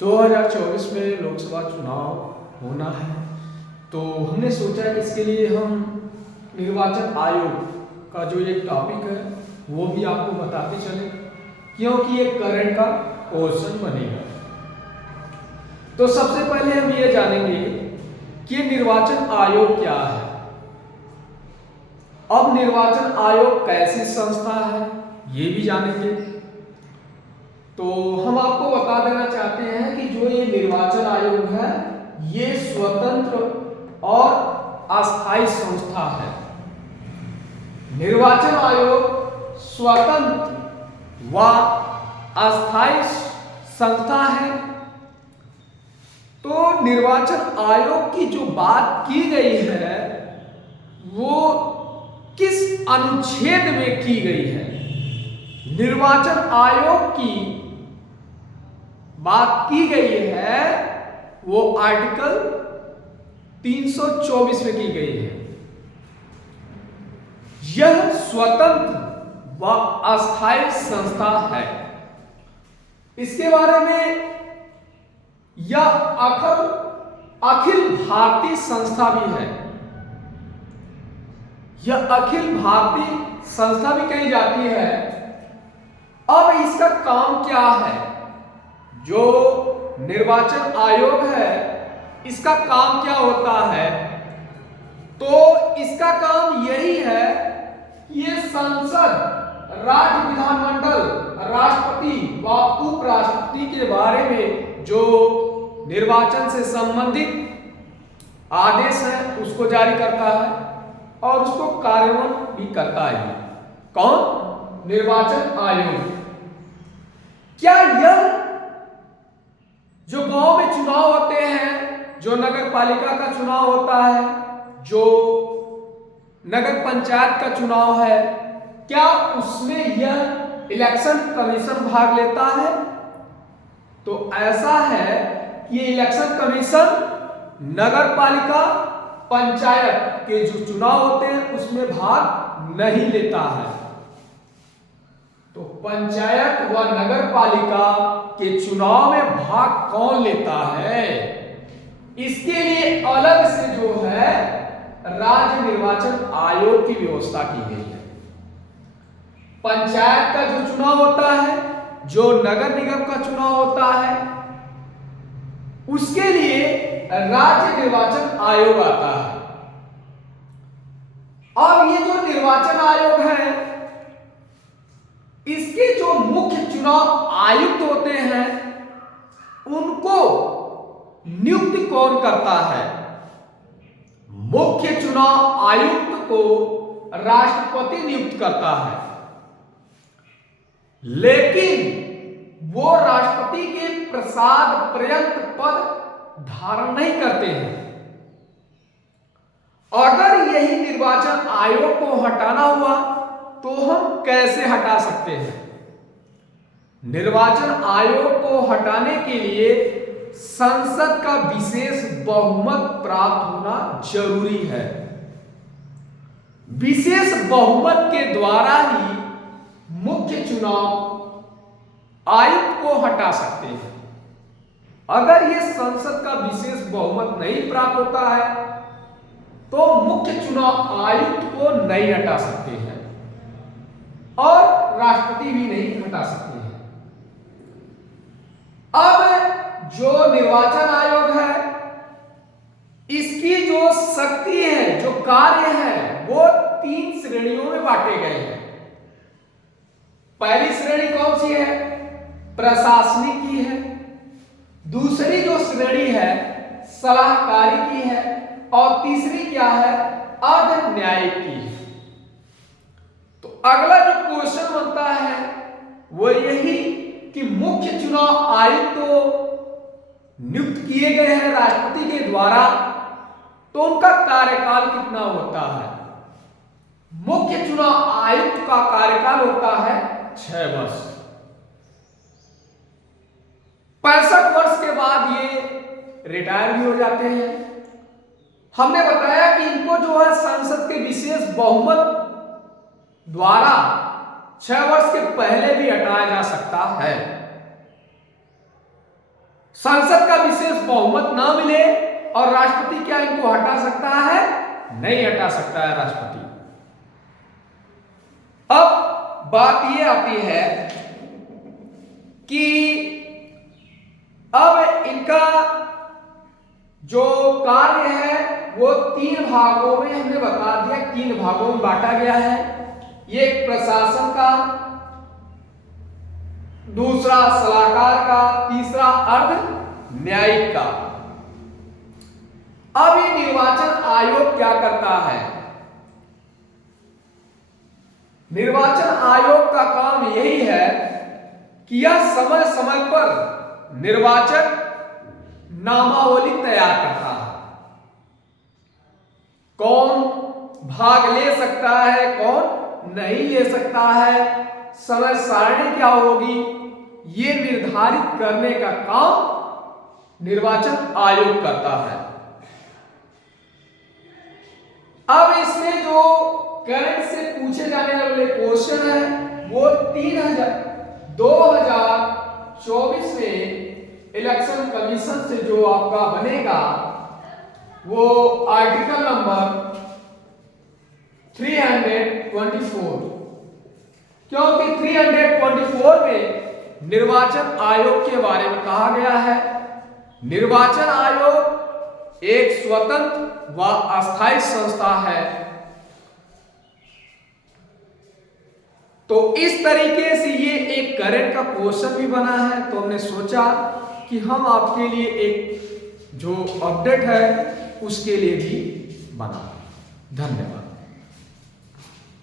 2024 में लोकसभा चुनाव होना है, तो हमने सोचा कि इसके लिए हम निर्वाचन आयोग का जो ये टॉपिक है वो भी आपको बताते चले, क्योंकि ये करंट का क्वेश्चन बनेगा। तो सबसे पहले हम ये जानेंगे कि निर्वाचन आयोग क्या है। अब निर्वाचन आयोग कैसी संस्था है ये भी जानेंगे। तो हम आपको बता देना चाहते हैं कि जो ये निर्वाचन आयोग है ये स्वतंत्र और अस्थायी संस्था है। निर्वाचन आयोग स्वतंत्र व अस्थायी संस्था है। तो निर्वाचन आयोग की जो बात की गई है वो किस अनुच्छेद में की गई है? निर्वाचन आयोग की बात की गई है वो आर्टिकल 324 में की गई है। यह स्वतंत्र व अस्थायी संस्था है। इसके बारे में यह अखिल भारतीय संस्था भी है। यह अखिल भारतीय संस्था भी कही जाती है। अब इसका काम क्या है? जो निर्वाचन आयोग है इसका काम क्या होता है? तो इसका काम यही है कि ये संसद, राज्य विधानमंडल, राष्ट्रपति व उपराष्ट्रपति के बारे में जो निर्वाचन से संबंधित आदेश है उसको जारी करता है और उसको कार्यान्वयन भी करता है। कौन? निर्वाचन आयोग। क्या यह जो गांव में चुनाव होते हैं, जो नगर पालिका का चुनाव होता है, जो नगर पंचायत का चुनाव है, क्या उसमें यह इलेक्शन कमीशन भाग लेता है? तो ऐसा है कि ये इलेक्शन कमीशन नगर पालिका, पंचायत के जो चुनाव होते हैं उसमें भाग नहीं लेता है। तो पंचायत व नगर पालिका के चुनाव में भाग कौन लेता है? इसके लिए अलग से जो है राज्य निर्वाचन आयोग की व्यवस्था की गई है। पंचायत का जो चुनाव होता है, जो नगर निगम का चुनाव होता है, उसके लिए राज्य निर्वाचन आयोग आता है। अब ये जो निर्वाचन आयोग है इसके जो मुख्य चुनाव आयुक्त होते हैं उनको नियुक्ति कौन करता है? मुख्य चुनाव आयुक्त को राष्ट्रपति नियुक्त करता है, लेकिन वो राष्ट्रपति के प्रसाद पर्यंत पद धारण नहीं करते हैं। अगर यही निर्वाचन आयोग को हटाना हुआ तो हम कैसे हटा सकते हैं? निर्वाचन आयोग को हटाने के लिए संसद का विशेष बहुमत प्राप्त होना जरूरी है। विशेष बहुमत के द्वारा ही मुख्य चुनाव आयुक्त को हटा सकते हैं। अगर यह संसद का विशेष बहुमत नहीं प्राप्त होता है तो मुख्य चुनाव आयुक्त को नहीं हटा सकते हैं और राष्ट्रपति भी नहीं हटा सकते हैं। अब जो निर्वाचन आयोग है इसकी जो शक्ति है, जो कार्य है, वो 3 श्रेणियों में बांटे गए हैं। पहली श्रेणी कौन सी है? प्रशासनिक की है। दूसरी जो श्रेणी है सलाहकारी की है और तीसरी क्या है? अर्ध न्यायिक की है। तो अगला जो क्वेश्चन बनता है वो यही कि मुख्य चुनाव आयुक्त तो नियुक्त किए गए हैं राष्ट्रपति के द्वारा, तो उनका कार्यकाल कितना होता है? मुख्य चुनाव आयुक्त का कार्यकाल होता है 6 वर्ष। 65 वर्ष के बाद ये रिटायर भी हो जाते हैं। हमने बताया कि इनको जो है संसद के विशेष बहुमत द्वारा 6 वर्ष के पहले भी हटाया जा सकता है। संसद का विशेष बहुमत ना मिले और राष्ट्रपति क्या इनको हटा सकता है? नहीं हटा सकता है राष्ट्रपति। अब बात यह आती है कि अब इनका जो कार्य है वो 3 भागों में हमने बता दिया, 3 भागों में बांटा गया है। एक प्रशासन का, दूसरा सलाहकार का, तीसरा अर्ध न्यायिक का। अब ये निर्वाचन आयोग क्या करता है? निर्वाचन आयोग का काम यही है कि यह समय समय पर निर्वाचन नामावली तैयार करता है। कौन भाग ले सकता है, कौन नहीं ले सकता है, समय सारणी क्या होगी, ये निर्धारित करने का काम निर्वाचन आयोग करता है। अब इसमें जो करंट से पूछे जाने वाले क्वेश्चन है वो 2024 में इलेक्शन कमीशन से जो आपका बनेगा वो आर्टिकल नंबर 324, क्योंकि 324 में निर्वाचन आयोग के बारे में कहा गया है। निर्वाचन आयोग एक स्वतंत्र व अस्थायी संस्था है। तो इस तरीके से ये एक करंट का क्वेश्चन भी बना है, तो हमने सोचा कि हम आपके लिए एक जो अपडेट है उसके लिए भी बना। धन्यवाद।